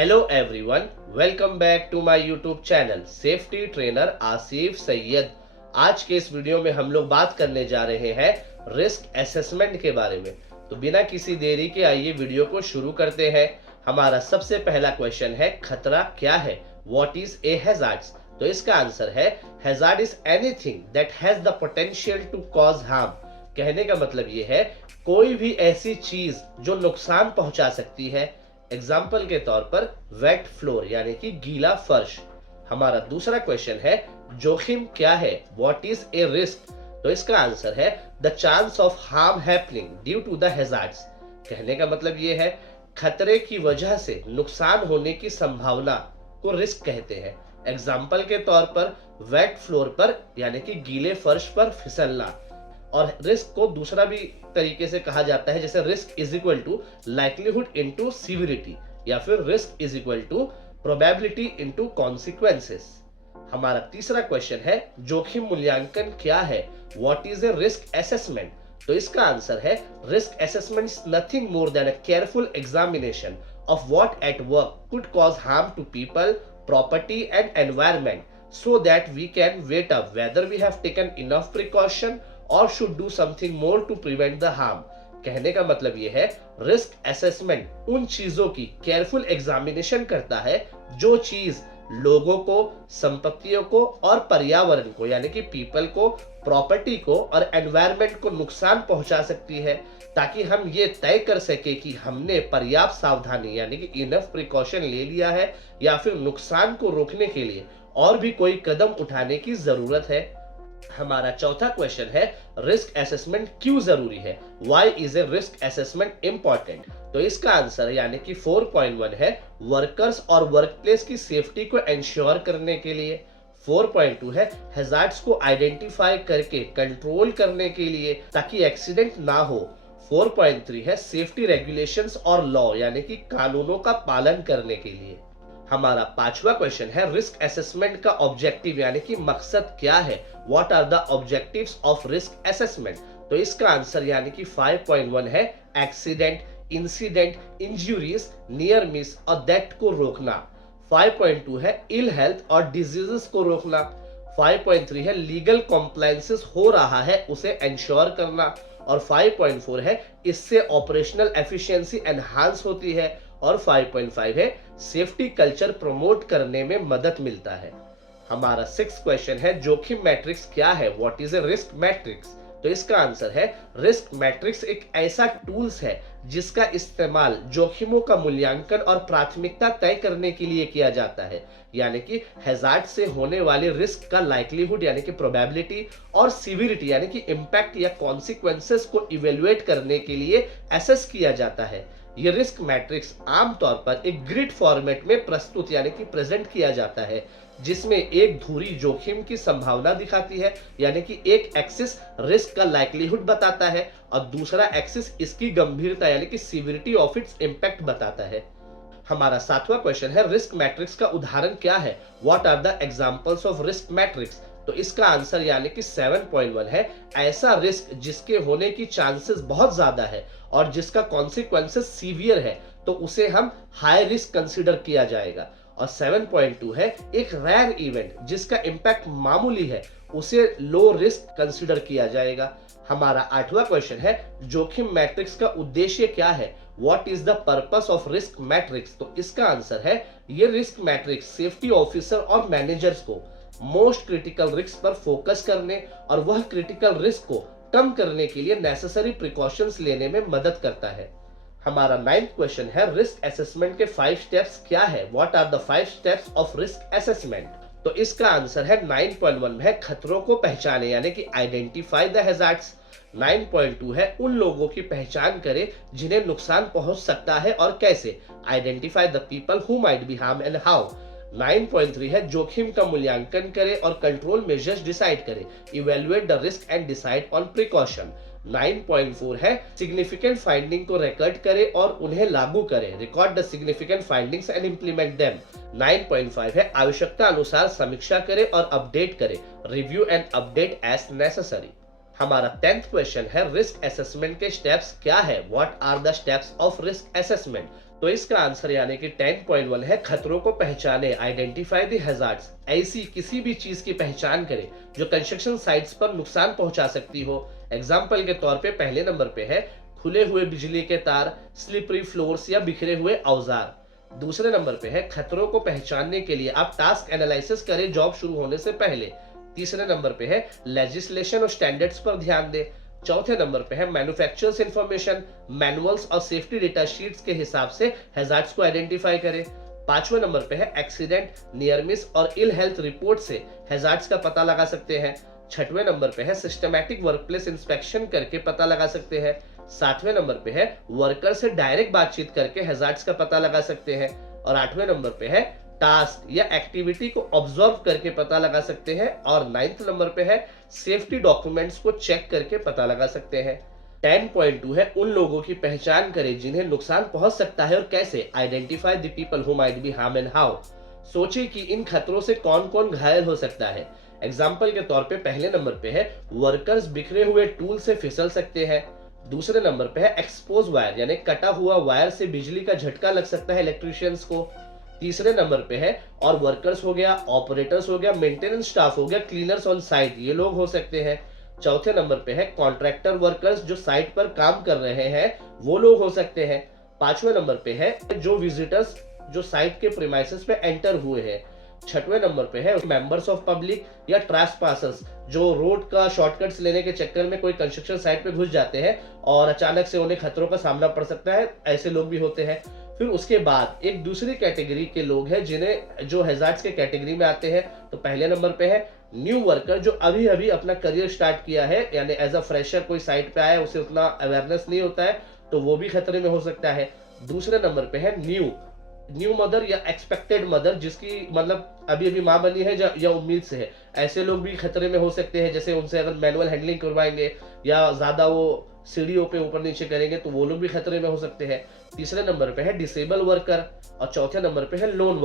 Hello everyone, welcome back to my YouTube channel safety trainer Asif Syed. आज के इस video में हम लोग बात करने जा रहे हैं रिस्क असेसमेंट के बारे में। तो बिना किसी देरी के आइए वीडियो को शुरू करते हैं। हमारा सबसे पहला क्वेश्चन है, खतरा क्या है? What is a hazard? तो इसका आंसर है, hazard is anything that has the potential to cause harm. कहने का मतलब ये है, कोई भी ऐसी चीज जो नुकसान पहुंचा सकती है। एग्जाम्पल के तौर पर वेट फ्लोर यानी कि गीला फर्श। हमारा दूसरा क्वेश्चन है, जोखिम क्या है? What is a risk? तो इसका आंसर है, the chance of harm happening due to the hazards. कहने का मतलब ये है, खतरे की वजह से नुकसान होने की संभावना को रिस्क कहते हैं। एग्जाम्पल के तौर पर वेट फ्लोर पर यानी कि गीले फर्श पर फिसलना। और रिस्क को दूसरा भी तरीके से कहा जाता है, जैसे risk is equal to likelihood into severity, या फिर risk is equal to probability into consequences. हमारा तीसरा क्वेश्चन है, जोखिम मूल्यांकन क्या है? What is a risk assessment? तो इसका आंसर है, risk assessment is nothing more than a careful examination of what at work could cause harm to people, property and environment, so that we can weigh up whether we have taken enough precaution or should do something more to prevent the harm। कहने का मतलब ये है, risk assessment उन चीजों की careful examination करता है जो चीज लोगों को, संपत्तियों को और पर्यावरण को यानी कि पीपल को, प्रॉपर्टी को और एनवायरनमेंट को नुकसान पहुंचा सकती है, ताकि हम ये तय कर सके कि हमने पर्याप्त सावधानी यानी कि इनफ प्रिकॉशन ले लिया है या फिर नुकसान को रोकने के लिए और भी कोई कदम उठाने की जरूरत है। हमारा चौथा क्वेश्चन है, रिस्क असेसमेंट क्यों जरूरी है? Why is a risk assessment important? तो इसका आंसर यानी कि 4.1 है, वर्कर्स और वर्कप्लेस की सेफ्टी को इंश्योर करने के लिए। 4.2 है, हैजार्ड्स को आइडेंटिफाई करके कंट्रोल करने के लिए ताकि एक्सीडेंट ना हो। 4.3 है, सेफ्टी रेगुलेशंस और लॉ यानी कि कानूनों का पालन करने के लिए। हमारा पांचवा क्वेश्चन है, रिस्क असेसमेंट का ऑब्जेक्टिव यानी कि मकसद क्या है? What are the objectives of risk assessment? तो इसका आंसर यानी कि 5.1 है, accident, incident, injuries, near miss और डेथ को रोकना। 5.2 है, इल हेल्थ और डिजीजेस को रोकना। 5.3 है, लीगल कॉम्प्लायंसेस हो रहा है उसे इंश्योर करना। और 5.4 है, इससे ऑपरेशनल एफिशिएंसी एनहांस होती है। और 5.5 है, सेफ्टी कल्चर प्रमोट करने में मदद मिलता है। हमारा 6th क्वेश्चन है, जोखिम मैट्रिक्स क्या है? What is a risk matrix? तो इसका आंसर है, रिस्क मैट्रिक्स एक ऐसा टूल्स है जिसका इस्तेमाल जोखिमों का मूल्यांकन और प्राथमिकता तय करने के लिए किया जाता है। यानी कि हैजार्ड से होने वाले रिस्क का लाइक्लीहुड यानी कि प्रोबेबिलिटी और सीवियरिटी यानी कि इंपैक्ट या कॉन्सिक्वेंसेस को इवेलुएट करने के लिए एसेस किया जाता है। ये रिस्क मैट्रिक्स आमतौर पर एक ग्रिड फॉर्मेट में प्रस्तुत यानी कि प्रेजेंट किया जाता है, जिसमें एक धुरी जोखिम की संभावना दिखाती है यानी कि एक एक्सिस रिस्क का लाइक्लीहुड बताता है और दूसरा एक्सिस इसकी गंभीरता यानी कि सीवियरिटी ऑफ इट्स इंपैक्ट बताता है। हमारा 7वां क्वेश्चन है, रिस्क मैट्रिक्स का उदाहरण क्या है? What are the examples of risk matrix? तो इसका आंसर यानी कि 7.1 है, ऐसा रिस्क जिसके होने की चांसेस बहुत ज्यादा है और जिसका कॉन्सिक्वेंसेस सीवियर है तो उसे हम हाई रिस्क कंसीडर किया जाएगा। और 7.2 है, एक रेयर इवेंट जिसका इंपैक्ट मामूली है उसे लो रिस्क कंसीडर किया जाएगा। हमारा 8वां क्वेश्चन है, जोखिम मैट्रिक्स का उद्देश्य क्या है? What is the purpose of risk matrix? तो इसका आंसर है, ये रिस्क मैट्रिक्स सेफ्टी ऑफिसर और मैनेजर्स को मोस्ट क्रिटिकल रिस्क पर फोकस करने और वह क्रिटिकल रिस्क को कम करने के लिए नेसेसरी प्रिकॉशंस लेने में मदद करता है। हमारा 9th क्वेश्चन है, रिस्क असेसमेंट के 5 स्टेप्स क्या है? What are the 5 steps of risk assessment? तो इसका आंसर है 9.1 में है, खतरों को पहचाने यानी कि आइडेंटिफाई द हैजार्ड्स। 9.2 है, उन लोगों की पहचान करें जिन्हें नुकसान पहुंच सकता है और कैसे, identify the people who might be harm and how. 9.3 है, जोखिम का मूल्यांकन करें और कंट्रोल मेजर्स डिसाइड करें, evaluate the risk and decide on precaution. 9.4 है, सिग्निफिकेंट फाइंडिंग को रिकॉर्ड करें और उन्हें लागू करें, record the significant findings and implement them. 9.5 है, आवश्यकता अनुसार समीक्षा करें और अपडेट करें, review and update as necessary. हमारा 10th क्वेश्चन है, रिस्क असेसमेंट के स्टेप्स क्या है? What are the steps of risk assessment? तो इसका आंसर यानी कि 10.1 है खतरों को पहचाने, आइडेंटिफाई द हैजार्ड्स। ऐसी किसी भी चीज की पहचान करें जो कंस्ट्रक्शन साइट्स पर नुकसान पहुंचा सकती हो। एग्जाम्पल के तौर पे पहले नंबर पे है खुले हुए बिजली के तार, स्लिपरी फ्लोर्स या बिखरे हुए औजार। दूसरे नंबर पे है खतरों को पहचानने के लिए आप टास्क एनालिसिस करें जॉब शुरू होने से पहले। तीसरे नंबर पे है लेजिस्लेशन और स्टैंडर्ड्स पर ध्यान दें। चौथे नंबर पे है मैन्युफैक्चरर्स इंफॉर्मेशन, मैनुअल्स और सेफ्टी डेटा शीट्स के हिसाब से हैजार्ड्स को आइडेंटिफाई करें। पांचवें नंबर पे है एक्सीडेंट, नियर मिस और इल हेल्थ रिपोर्ट से हैजार्ड्स का पता लगा सकते हैं। छठवें नंबर पे है सिस्टमैटिक वर्कप्लेस इंस्पेक्शन करके पता लगा सकते हैं। सातवें नंबर पे है वर्कर से डायरेक्ट बातचीत करके हैजार्ड्स का पता लगा सकते हैं। और आठवें नंबर पे है टास्क या एक्टिविटी को ऑब्जर्व करके पता लगा सकते हैं। और नाइन्थ नंबर पे है सेफ्टी डॉक्यूमेंट्स को चेक करके पता लगा सकते हैं। 10.2 है उन लोगों की पहचान करें जिन्हें नुकसान पहुंच सकता है और कैसे, identify the people who might be harm and how. सोचिए कि इन खतरों से कौन कौन घायल हो सकता है। एग्जाम्पल के तौर पे पहले नंबर पे है वर्कर्स बिखरे हुए टूल से फिसल सकते हैं। दूसरे नंबर पे है एक्सपोज वायर यानी कटा हुआ वायर से बिजली का झटका लग सकता है इलेक्ट्रिशियंस को। तीसरे नंबर पे है और वर्कर्स हो गया, ऑपरेटर्स हो गया, मेंटेनेंस स्टाफ हो गया, क्लीनर्स ऑन साइट, ये लोग हो सकते हैं। चौथे नंबर पे है कॉन्ट्रैक्टर वर्कर्स जो साइट पर काम कर रहे हैं वो लोग हो सकते हैं। पांचवें नंबर पे है जो विजिटर्स जो साइट के प्रीमाइसेस पे एंटर हुए हैं। छठवें नंबर पे है मेंबर्स ऑफ पब्लिक या ट्रेसपासर्स जो रोड का शॉर्टकट्स लेने के चक्कर में कोई कंस्ट्रक्शन साइट पे घुस जाते हैं और अचानक से उन्हें खतरों का सामना पड़ सकता है, ऐसे लोग भी होते हैं। फिर उसके बाद एक दूसरी कैटेगरी के लोग हैं जिन्हें जो हैजार्ड्स के कैटेगरी में आते हैं। तो पहले नंबर पे है न्यू वर्कर जो अभी अभी अपना करियर स्टार्ट किया है, यानी एज अ फ्रेशर कोई साइट पे आया, उसे उतना अवेयरनेस नहीं होता है तो वो भी खतरे में हो सकता है। दूसरे नंबर पे है न्यू मदर या एक्सपेक्टेड मदर जिसकी मतलब अभी अभी माँ बनी है या उम्मीद से है, ऐसे लोग भी खतरे में हो सकते हैं। जैसे उनसे अगर मैनुअल हैंडलिंग करवाएंगे या ज्यादा वो सीढ़ियों पे ऊपर नीचे करेंगे तो वो लोग भी खतरे में हो सकते हैं। तीसरे नंबर पे है डिसेबल वर्कर और चौथे नंबर पे है लोन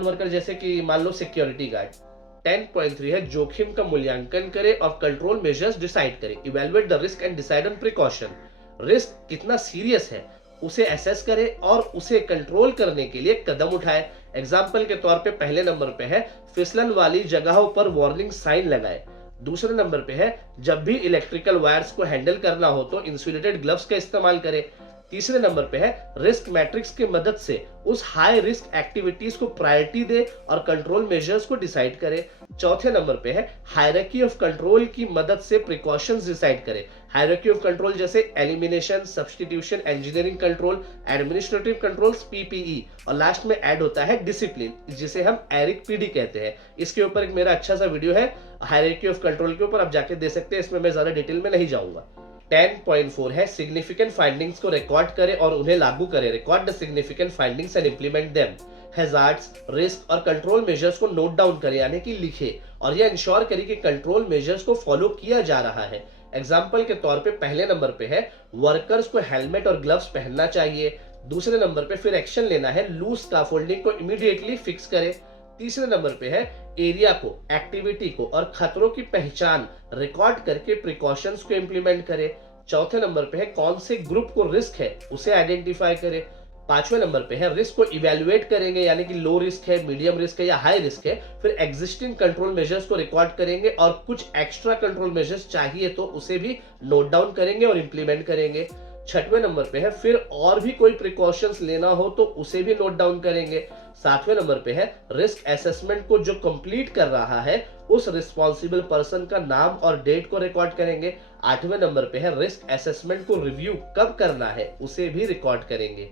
वर्कर जैसे कि मान लो सिक्योरिटी गार्ड। 10.3 है जोखिम का मूल्यांकन करें और कंट्रोल मेजर्स डिसाइड करें, evaluate the risk and decide on precaution. Risk कितना सीरियस है उसे एसेस करें और उसे कंट्रोल करने के लिए कदम उठाएं। एग्जाम्पल के तौर पे पहले नंबर पे है फिसलन वाली जगहों पर वार्निंग साइन लगाए। दूसरे नंबर पे है जब भी इलेक्ट्रिकल वायर्स को हैंडल करना हो तो इंसुलेटेड ग्लव्स का इस्तेमाल करें। तीसरे नंबर पे है रिस्क मैट्रिक्स की मदद से उस हाई रिस्क एक्टिविटीज को प्रायोरिटी दे और कंट्रोल मेजर्स को डिसाइड करे। चौथे नंबर पे है हायरार्की ऑफ कंट्रोल की मदद से प्रिकॉशंस डिसाइड करे। हायरार्की ऑफ कंट्रोल जैसे elimination, substitution, engineering control, administrative controls, PPE, और लास्ट में ऐड होता है डिसिप्लिन जिसे हम एरिक पीडी कहते हैं। इसके ऊपर एक मेरा अच्छा सा वीडियो है हायरार्की ऑफ कंट्रोल के ऊपर, आप जाके दे सकते हैं, इसमें मैं ज्यादा डिटेल में नहीं जाऊंगा। 10.4 है सिग्निफिकेंट फाइंडिंग्स को रिकॉर्ड करें और उन्हें लागू करें, record the significant findings and implement them. Hazards, risk और कंट्रोल मेजर्स को नोट डाउन करें यानी कि लिखे और यह इंश्योर करें कि कंट्रोल मेजर्स को फॉलो किया जा रहा है। एग्जाम्पल के तौर पे पहले नंबर पे है वर्कर्स को हेलमेट और ग्लव्स पहनना चाहिए। दूसरे नंबर पे फिर एक्शन लेना है, लूज स्कैफोल्डिंग को इमीडिएटली फिक्स करें। तीसरे नंबर पे है एरिया को, एक्टिविटी को और खतरों की पहचान रिकॉर्ड करके प्रिकॉशंस को इंप्लीमेंट करें। चौथे नंबर पे है कौन से ग्रुप को रिस्क है उसे आइडेंटिफाई करें। पांचवें नंबर पे है रिस्क को इवेल्युएट करेंगे यानी कि लो रिस्क है, मीडियम रिस्क है या हाई रिस्क है। फिर एग्जिस्टिंग कंट्रोल मेजर्स को रिकॉर्ड करेंगे और कुछ एक्स्ट्रा कंट्रोल मेजर्स चाहिए तो उसे भी नोट डाउन करेंगे और इंप्लीमेंट करेंगे। छठवें नंबर पे है फिर और भी कोई प्रिकॉशंस लेना हो तो उसे भी नोट डाउन करेंगे। सातवें नंबर पे है रिस्क असेसमेंट को जो कंप्लीट कर रहा है उस रिस्पॉन्सिबल पर्सन का नाम और डेट को रिकॉर्ड करेंगे। आठवें नंबर पे है रिस्क असेसमेंट को रिव्यू कब करना है उसे भी रिकॉर्ड करेंगे।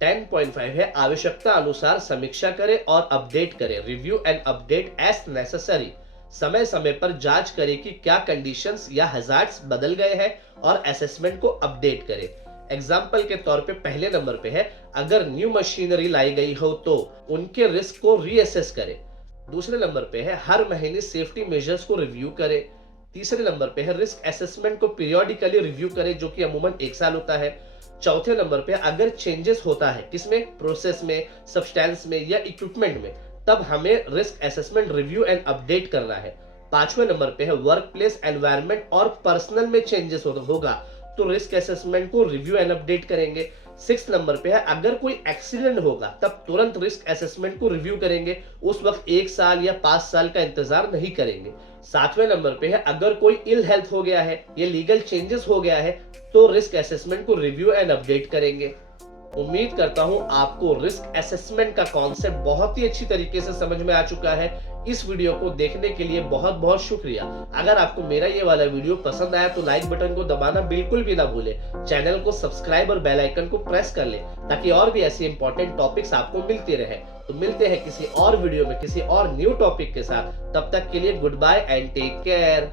10.5 है आवश्यकता अनुसार समीक्षा करें और अपडेट करें, review and update as necessary. समय समय पर जांच करें कि क्या कंडीशंस या हैजार्ड्स बदल गए हैं और असेसमेंट को अपडेट करें। एग्जाम्पल के तौर पे पहले नंबर पे है अगर न्यू मशीनरी लाई गई हो तो उनके रिस्क को रीअसेस करें। दूसरे नंबर पे है हर महीने सेफ्टी मेजर्स को रिव्यू करें। तीसरे नंबर पे है रिस्क असेसमेंट को पीरियोडिकली रिव्यू करें जो कि अमूमन 1 साल होता है। चौथे नंबर पे अगर चेंजेस होता है किसमें, प्रोसेस में, सब्सटेंस में या इक्विपमेंट में, तब हमें risk assessment review and update करना है। पांचवें नंबर पे है वर्क प्लेस एनवायरमेंट और पर्सनल में चेंजेस होगा तो रिस्क असेसमेंट को रिव्यू एंड अपडेट करेंगे। 6 नंबर पे है अगर कोई एक्सीडेंट होगा तब तुरंत रिस्क असेसमेंट को रिव्यू करेंगे, उस वक्त 1 साल या 5 साल का इंतजार नहीं करेंगे। 7वें नंबर पे है अगर कोई इल हेल्थ हो गया है, ये लीगल चेंजेस हो गया है, तो रिस्क असेसमेंट को रिव्यू एंड अपडेट करेंगे। उम्मीद करता हूं आपको रिस्क असेसमेंट का कॉन्सेप्ट बहुत ही अच्छी तरीके से समझ में आ चुका है। इस वीडियो को देखने के लिए बहुत बहुत शुक्रिया। अगर आपको मेरा ये वाला वीडियो पसंद आया तो लाइक बटन को दबाना बिल्कुल भी ना भूले। चैनल को सब्सक्राइब और बेल आइकन को प्रेस कर ले ताकि और भी ऐसे इंपॉर्टेंट टॉपिक्स आपको मिलते रहे। तो मिलते हैं किसी और वीडियो में किसी और न्यू टॉपिक के साथ। तब तक के लिए goodbye and take care.